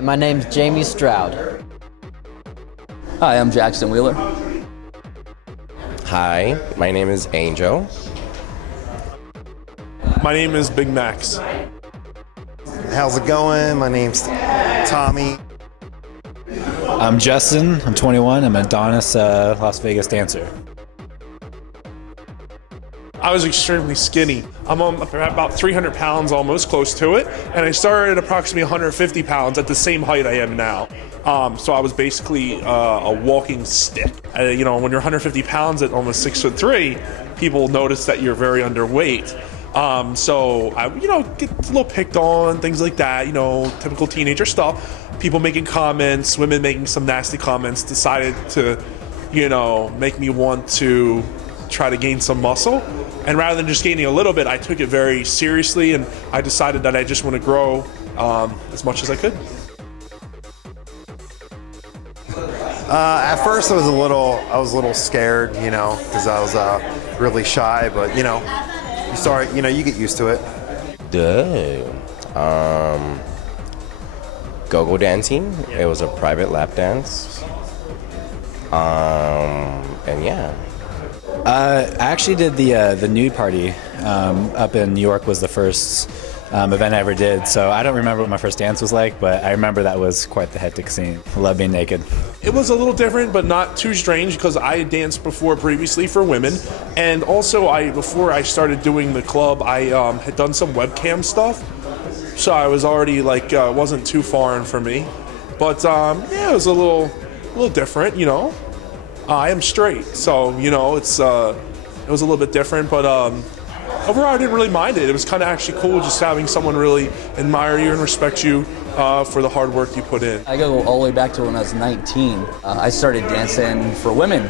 My name's Jamie Stroud. Hi, I'm Jackson Wheeler. Hi, my name is Angel. My name is Big Max. How's it going? My name's Tommy. I'm Justin. I'm 21. I'm an Adonis Las Vegas dancer. I was extremely skinny. I'm on about 300 pounds, almost close to it, and I started at approximately 150 pounds at the same height I am now. So I was basically a walking stick. When you're 150 pounds at almost 6'3", people notice that you're very underweight. So I, get a little picked on, things like that, typical teenager stuff. People making comments, women making some nasty comments, decided to, make me want to try to gain some muscle. And rather than just gaining a little bit, I took it very seriously, and I decided that I just want to grow as much as I could. At first, I was a little scared, because I was really shy. But you start, you get used to it. Go-go dancing. It was a private lap dance. And yeah. I actually did the nude party up in New York. Was the first event I ever did. So I don't remember what my first dance was like, but I remember that was quite the hectic scene. I love being naked. It was a little different, but not too strange, because I had danced before previously for women, and also before I started doing the club, I had done some webcam stuff, so I was already wasn't too foreign for me. But it was a little different, I am straight, so it was a little bit different, but overall I didn't really mind it. It was kind of actually cool just having someone really admire you and respect you for the hard work you put in. I go all the way back to when I was 19. I started dancing for women,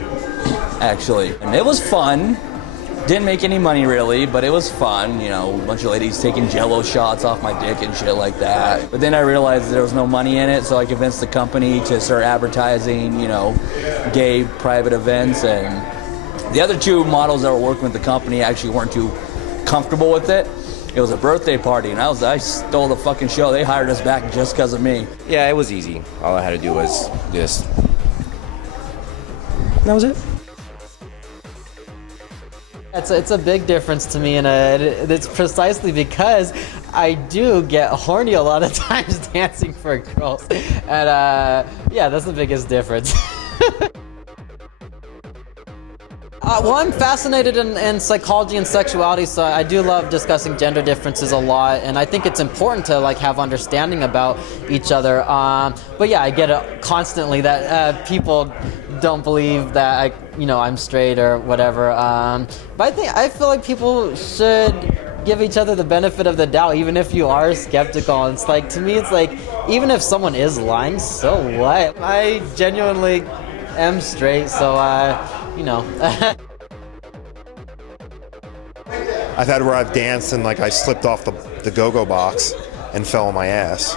actually, and it was fun. Didn't make any money really, but it was fun. A bunch of ladies taking Jello shots off my dick and shit like that. But then I realized there was no money in it, so I convinced the company to start advertising, gay private events. And the other two models that were working with the company actually weren't too comfortable with it. It was a birthday party, and I stole the fucking show. They hired us back just because of me. Yeah, it was easy. All I had to do was just... That was it. It's a big difference to me, and it's precisely because I do get horny a lot of times dancing for girls, and that's the biggest difference. Well, I'm fascinated in psychology and sexuality, so I do love discussing gender differences a lot, and I think it's important to have understanding about each other. But yeah, I get it constantly that people don't believe that I'm straight or whatever. But I feel like people should give each other the benefit of the doubt, even if you are skeptical. And it's to me, it's even if someone is lying, so what? I genuinely am straight, so I've had where I've danced and I slipped off the go-go box and fell on my ass.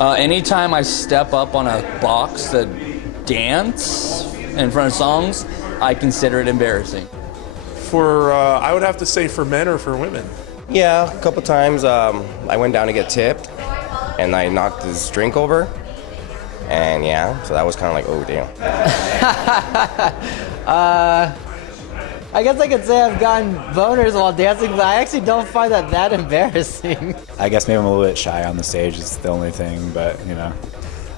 Anytime I step up on a box to dance in front of songs, I consider it embarrassing. I would have to say for men or for women. Yeah, a couple times I went down to get tipped, and I knocked his drink over. And yeah, so that was kind of oh damn. I guess I could say I've gotten boners while dancing, but I actually don't find that embarrassing. I guess maybe I'm a little bit shy on the stage. It's the only thing, but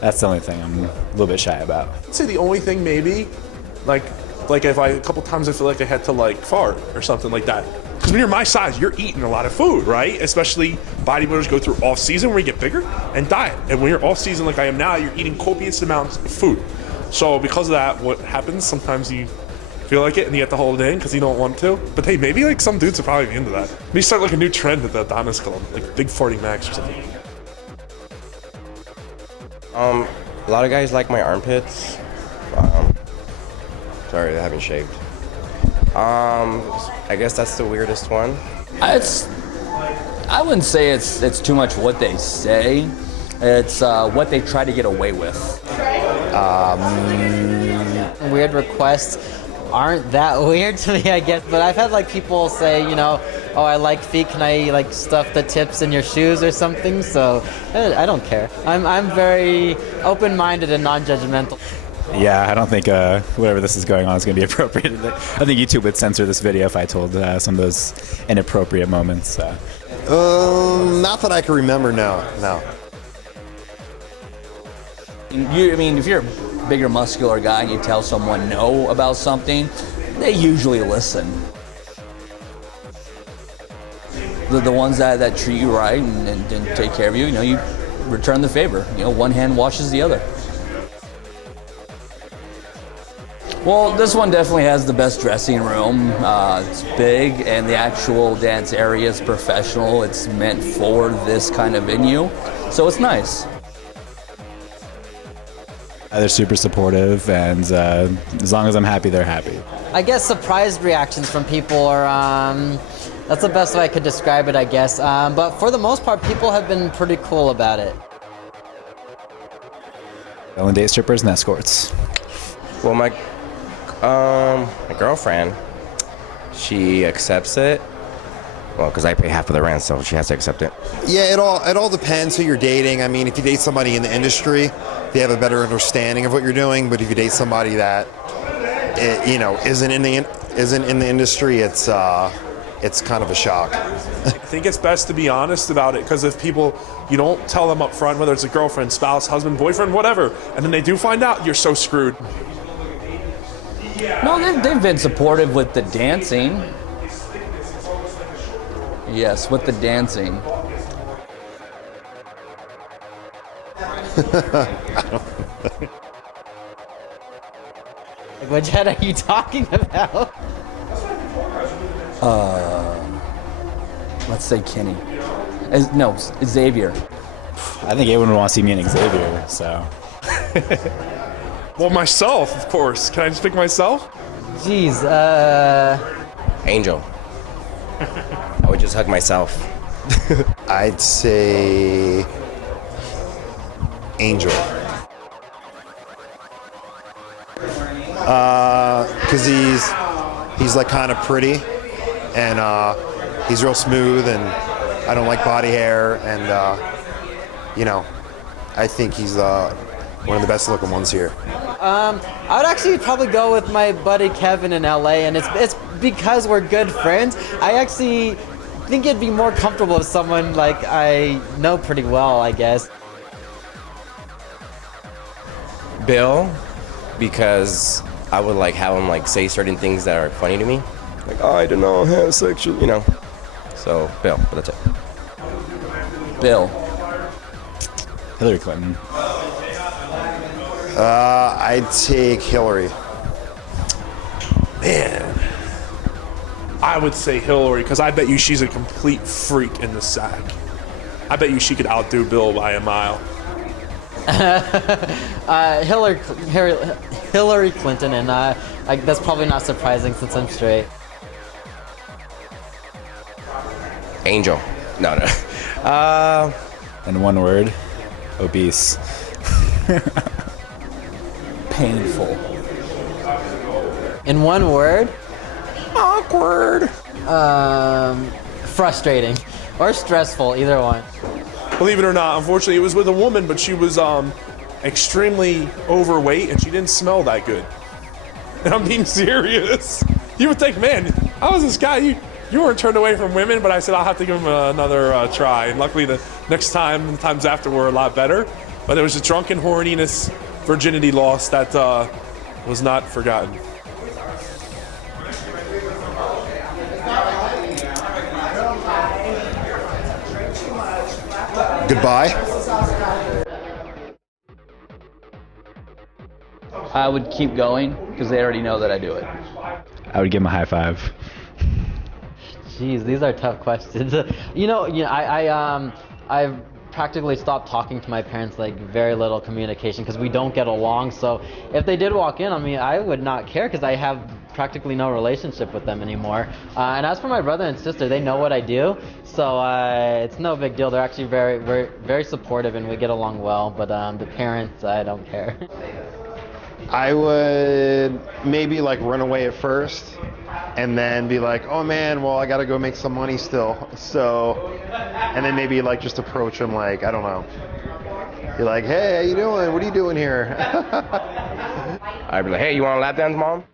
that's the only thing I'm a little bit shy about. I'd say the only thing maybe, if a couple times I feel like I had to fart or something like that. Because when you're my size, you're eating a lot of food, right? Especially bodybuilders go through off season where you get bigger, and diet. And when you're off season like I am now, you're eating copious amounts of food. So because of that, what happens, sometimes you feel like it and you have to hold it in because you don't want to. But hey, maybe some dudes are probably into that. Maybe start a new trend at the Adonis Club, Big Farting Max or something. A lot of guys like my armpits. Sorry, I haven't shaved. I guess that's the weirdest one. I wouldn't say it's too much what they say. It's what they try to get away with. Weird requests aren't that weird to me, I guess. But I've had people say, oh, I like feet, can I like stuff the tips in your shoes or something? So I don't care. I'm very open-minded and non-judgmental. Yeah, I don't think whatever this is going on is going to be appropriate. I think YouTube would censor this video if I told some of those inappropriate moments. Not that I can remember, no. I mean, if you're a bigger, muscular guy and you tell someone no about something, they usually listen. The ones that treat you right and take care of you, you return the favor. One hand washes the other. Well, this one definitely has the best dressing room. It's big, and the actual dance area is professional. It's meant for this kind of venue, so it's nice. They're super supportive, and as long as I'm happy, they're happy. I guess surprised reactions from people are, that's the best way I could describe it, I guess. But for the most part, people have been pretty cool about it. I only date strippers and escorts. Well, my girlfriend, she accepts it. Well, because I pay half of the rent, so she has to accept it. Yeah, it all depends who you're dating. I mean, if you date somebody in the industry, they have a better understanding of what you're doing. But if you date somebody that, isn't in the industry, it's kind of a shock. I think it's best to be honest about it, because if you don't tell them up front, whether it's a girlfriend, spouse, husband, boyfriend, whatever, and then they do find out, you're so screwed. No, they've been supportive with the dancing. Yes, with the dancing. What jet are you talking about? Let's say Kenny. No, Xavier. I think everyone would want to see me and Xavier, so. Well, myself, of course. Can I just pick myself? Jeez, Angel. I would just hug myself. I'd say Angel. Because he's like kind of pretty, and he's real smooth, and I don't like body hair, and I think he's one of the best looking ones here. I would actually probably go with my buddy Kevin in LA, and it's because we're good friends. I actually think it'd be more comfortable with someone like I know pretty well, I guess. Bill, because I would have him say certain things that are funny to me. Like, oh, I don't know, homosexual, So, Bill, but that's it. Bill. Hillary Clinton. I'd take Hillary. Man. I would say Hillary, because I bet you she's a complete freak in the sack. I bet you she could outdo Bill by a mile. Hillary Clinton, and that's probably not surprising since I'm straight. Angel. No. In one word, obese. Painful. In one word, Awkward. frustrating or stressful, either one. Believe it or not, unfortunately, it was with a woman, but she was extremely overweight and she didn't smell that good. And I'm being serious. You would think, man, how is this guy? You weren't turned away from women, but I said I'll have to give him another try. And luckily, the next time, the times after, were a lot better. But it was a drunken horniness, virginity loss that was not forgotten. Goodbye. I would keep going because they already know that I do it. I would give him a high five. Jeez, these are tough questions. I've practically stopped talking to my parents, very little communication, because we don't get along. So if they did walk in, I would not care, because I have practically no relationship with them anymore. And as for my brother and sister, they know what I do, so it's no big deal. They're actually very, very, very supportive, and we get along well. But the parents, I don't care. I would maybe like run away at first and then be like, oh man, well I gotta go make some money still. So, and then maybe like just approach him like, I don't know. Be like, hey, how you doing? What are you doing here? I'd be like, hey, you want a lap dance, mom?